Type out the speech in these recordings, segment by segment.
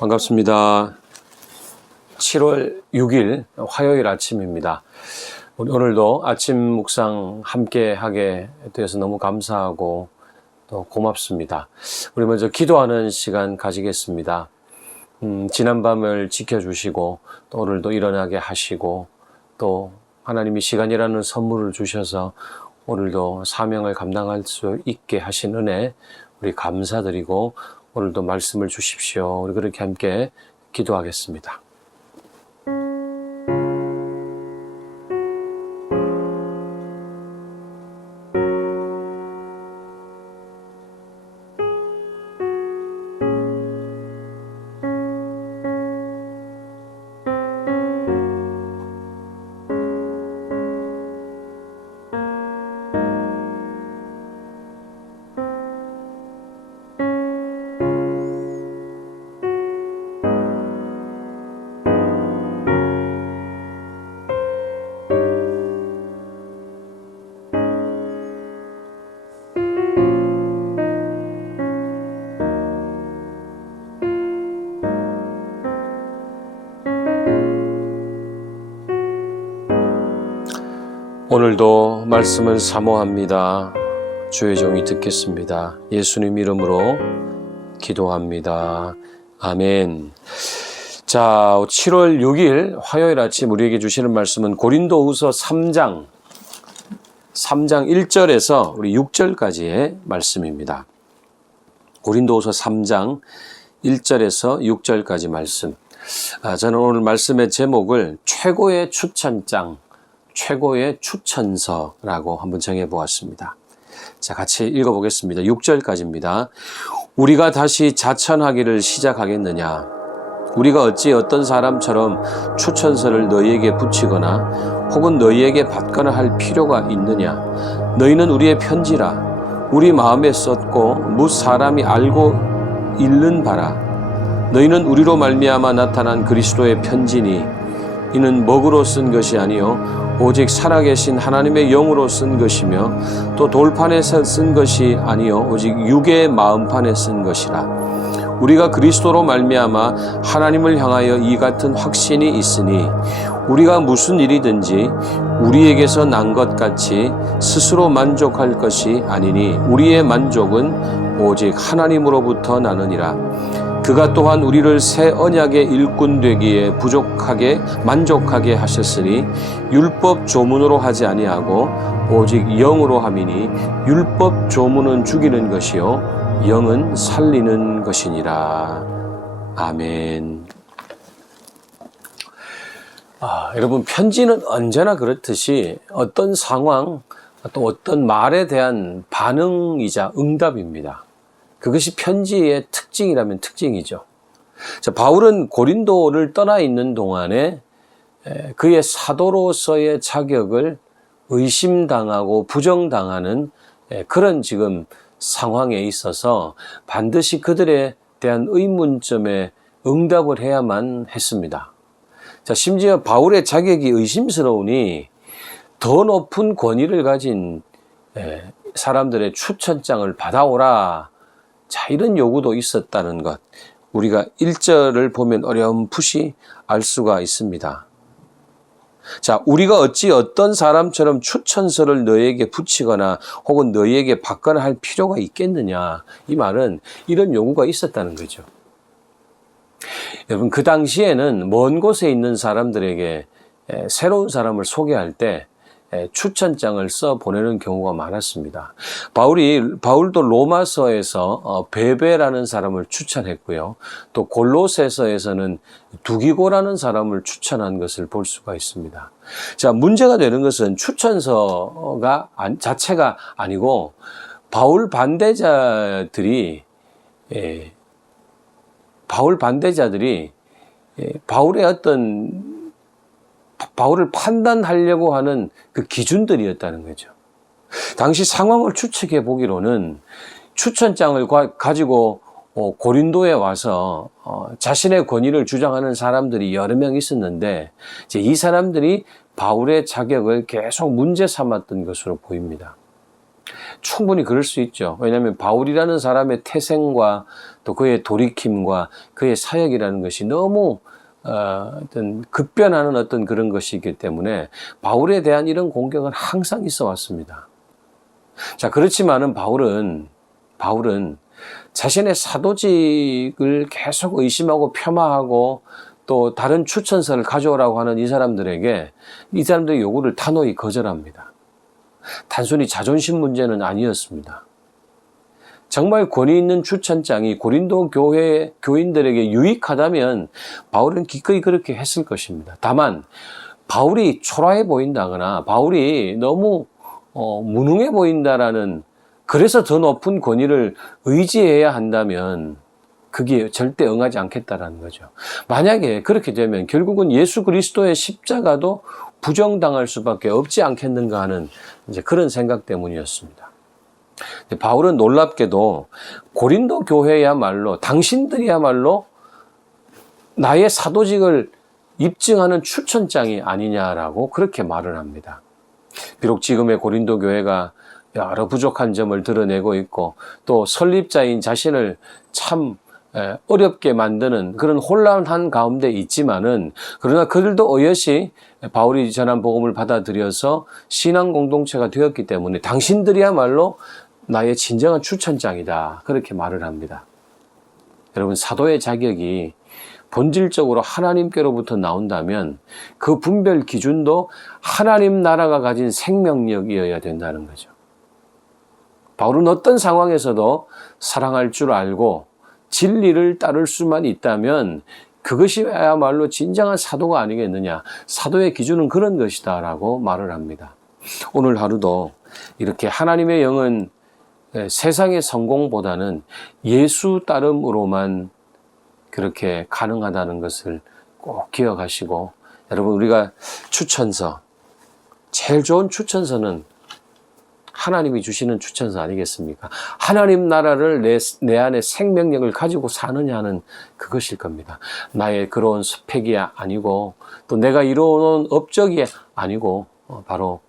반갑습니다. 7월 6일 화요일 아침입니다. 우리 오늘도 아침 묵상 함께 하게 되어서 너무 감사하고 또 고맙습니다. 우리 먼저 기도하는 시간 가지겠습니다. 지난 밤을 지켜주시고 또 오늘도 일어나게 하시고 또 하나님이 시간이라는 선물을 주셔서 오늘도 사명을 감당할 수 있게 하신 은혜 우리 감사드리고 오늘도 말씀을 주십시오. 우리 그렇게 함께 기도하겠습니다. 오늘도 말씀을 사모합니다. 주의 종이 듣겠습니다. 예수님 이름으로 기도합니다. 아멘. 자, 7월 6일 화요일 아침 우리에게 주시는 말씀은 고린도후서 3장 1절에서 우리 6절까지의 말씀입니다. 고린도후서 3장 1절에서 6절까지 말씀. 저는 오늘 말씀의 제목을 최고의 추천장, 최고의 추천서라고 한번 정해보았습니다. 자, 같이 읽어보겠습니다. 6절까지입니다. 우리가 다시 자천하기를 시작하겠느냐? 우리가 어찌 어떤 사람처럼 추천서를 너희에게 붙이거나 혹은 너희에게 받거나 할 필요가 있느냐? 너희는 우리의 편지라 우리 마음에 썼고 뭇 사람이 알고 읽는 바라. 너희는 우리로 말미암아 나타난 그리스도의 편지니 이는 먹으로 쓴 것이 아니요 오직 살아계신 하나님의 영으로 쓴 것이며 또 돌판에서 쓴 것이 아니요 오직 육의 마음판에 쓴 것이라. 우리가 그리스도로 말미암아 하나님을 향하여 이 같은 확신이 있으니 우리가 무슨 일이든지 우리에게서 난 것 같이 스스로 만족할 것이 아니니 우리의 만족은 오직 하나님으로부터 나느니라. 그가 또한 우리를 새 언약의 일꾼 되기에 만족하게 하셨으니 율법 조문으로 하지 아니하고 오직 영으로 함이니 율법 조문은 죽이는 것이요 영은 살리는 것이니라. 아멘. 여러분, 편지는 언제나 그렇듯이 어떤 상황 또 어떤 말에 대한 반응이자 응답입니다. 그것이 편지의 특징이라면 특징이죠. 자, 바울은 고린도를 떠나 있는 동안에 그의 사도로서의 자격을 의심당하고 부정당하는 그런 지금 상황에 있어서 반드시 그들에 대한 의문점에 응답을 해야만 했습니다. 자, 심지어 바울의 자격이 의심스러우니 더 높은 권위를 가진 사람들의 추천장을 받아오라. 자, 이런 요구도 있었다는 것, 우리가 1절을 보면 어렴풋이 알 수가 있습니다. 자, 우리가 어찌 어떤 사람처럼 추천서를 너희에게 붙이거나 혹은 너희에게 받거나 할 필요가 있겠느냐. 이 말은 이런 요구가 있었다는 거죠. 여러분, 그 당시에는 먼 곳에 있는 사람들에게 새로운 사람을 소개할 때 추천장을 써 보내는 경우가 많았습니다. 바울도 로마서에서 베베라는 사람을 추천했고요. 또 골로새서에서는 두기고라는 사람을 추천한 것을 볼 수가 있습니다. 자, 문제가 되는 것은 추천서가 자체가 아니고 바울 반대자들이 바울을 판단하려고 하는 그 기준들이었다는 거죠. 당시 상황을 추측해 보기로는 추천장을 가지고 고린도에 와서 자신의 권위를 주장하는 사람들이 여러 명 있었는데 이제 이 사람들이 바울의 자격을 계속 문제 삼았던 것으로 보입니다. 충분히 그럴 수 있죠. 왜냐하면 바울이라는 사람의 태생과 또 그의 돌이킴과 그의 사역이라는 것이 너무 어떤 급변하는 어떤 그런 것이기 때문에 바울에 대한 이런 공격은 항상 있어 왔습니다. 자, 그렇지만은 바울은 자신의 사도직을 계속 의심하고 폄하하고 또 다른 추천서를 가져오라고 하는 이 사람들에게 이 사람들의 요구를 단호히 거절합니다. 단순히 자존심 문제는 아니었습니다. 정말 권위 있는 추천장이 고린도 교회 교인들에게 유익하다면 바울은 기꺼이 그렇게 했을 것입니다. 다만 바울이 초라해 보인다거나 바울이 너무 무능해 보인다라는, 그래서 더 높은 권위를 의지해야 한다면 그게 절대 응하지 않겠다라는 거죠. 만약에 그렇게 되면 결국은 예수 그리스도의 십자가도 부정당할 수밖에 없지 않겠는가 하는 이제 그런 생각 때문이었습니다. 바울은 놀랍게도 고린도 교회야말로 당신들이야말로 나의 사도직을 입증하는 추천장이 아니냐라고 그렇게 말을 합니다. 비록 지금의 고린도 교회가 여러 부족한 점을 드러내고 있고 또 설립자인 자신을 참 어렵게 만드는 그런 혼란한 가운데 있지만은, 그러나 그들도 어여시 바울이 전한 복음을 받아들여서 신앙 공동체가 되었기 때문에 당신들이야말로 나의 진정한 추천장이다, 그렇게 말을 합니다. 여러분, 사도의 자격이 본질적으로 하나님께로부터 나온다면 그 분별 기준도 하나님 나라가 가진 생명력이어야 된다는 거죠. 바울은 어떤 상황에서도 사랑할 줄 알고 진리를 따를 수만 있다면 그것이야말로 진정한 사도가 아니겠느냐. 사도의 기준은 그런 것이다 라고 말을 합니다. 오늘 하루도 이렇게 하나님의 영은 세상의 성공보다는 예수 따름으로만 그렇게 가능하다는 것을 꼭 기억하시고, 여러분, 우리가 추천서, 제일 좋은 추천서는 하나님이 주시는 추천서 아니겠습니까? 하나님 나라를 내 안에 생명력을 가지고 사느냐는 그것일 겁니다. 나의 그런 스펙이 아니고 또 내가 이루어놓은 업적이 아니고 바로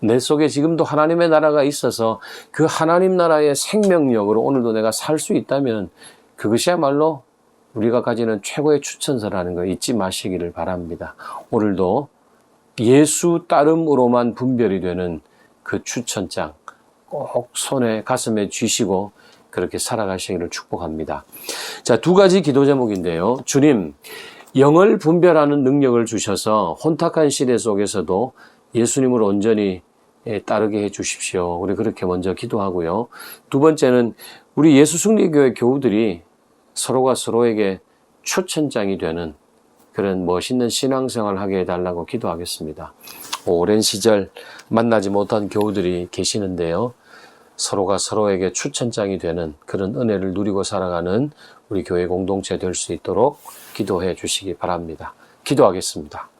내 속에 지금도 하나님의 나라가 있어서 그 하나님 나라의 생명력으로 오늘도 내가 살 수 있다면 그것이야말로 우리가 가지는 최고의 추천서라는 거 잊지 마시기를 바랍니다. 오늘도 예수 따름으로만 분별이 되는 그 추천장 꼭 손에 가슴에 쥐시고 그렇게 살아가시기를 축복합니다. 자, 두 가지 기도 제목인데요. 주님, 영을 분별하는 능력을 주셔서 혼탁한 시대 속에서도 예수님을 온전히 따르게 해 주십시오. 우리 그렇게 먼저 기도하고요. 두 번째는 우리 예수 승리교회 교우들이 서로가 서로에게 추천장이 되는 그런 멋있는 신앙생활을 하게 해달라고 기도하겠습니다. 오랜 시절 만나지 못한 교우들이 계시는데요. 서로가 서로에게 추천장이 되는 그런 은혜를 누리고 살아가는 우리 교회 공동체 될 수 있도록 기도해 주시기 바랍니다. 기도하겠습니다.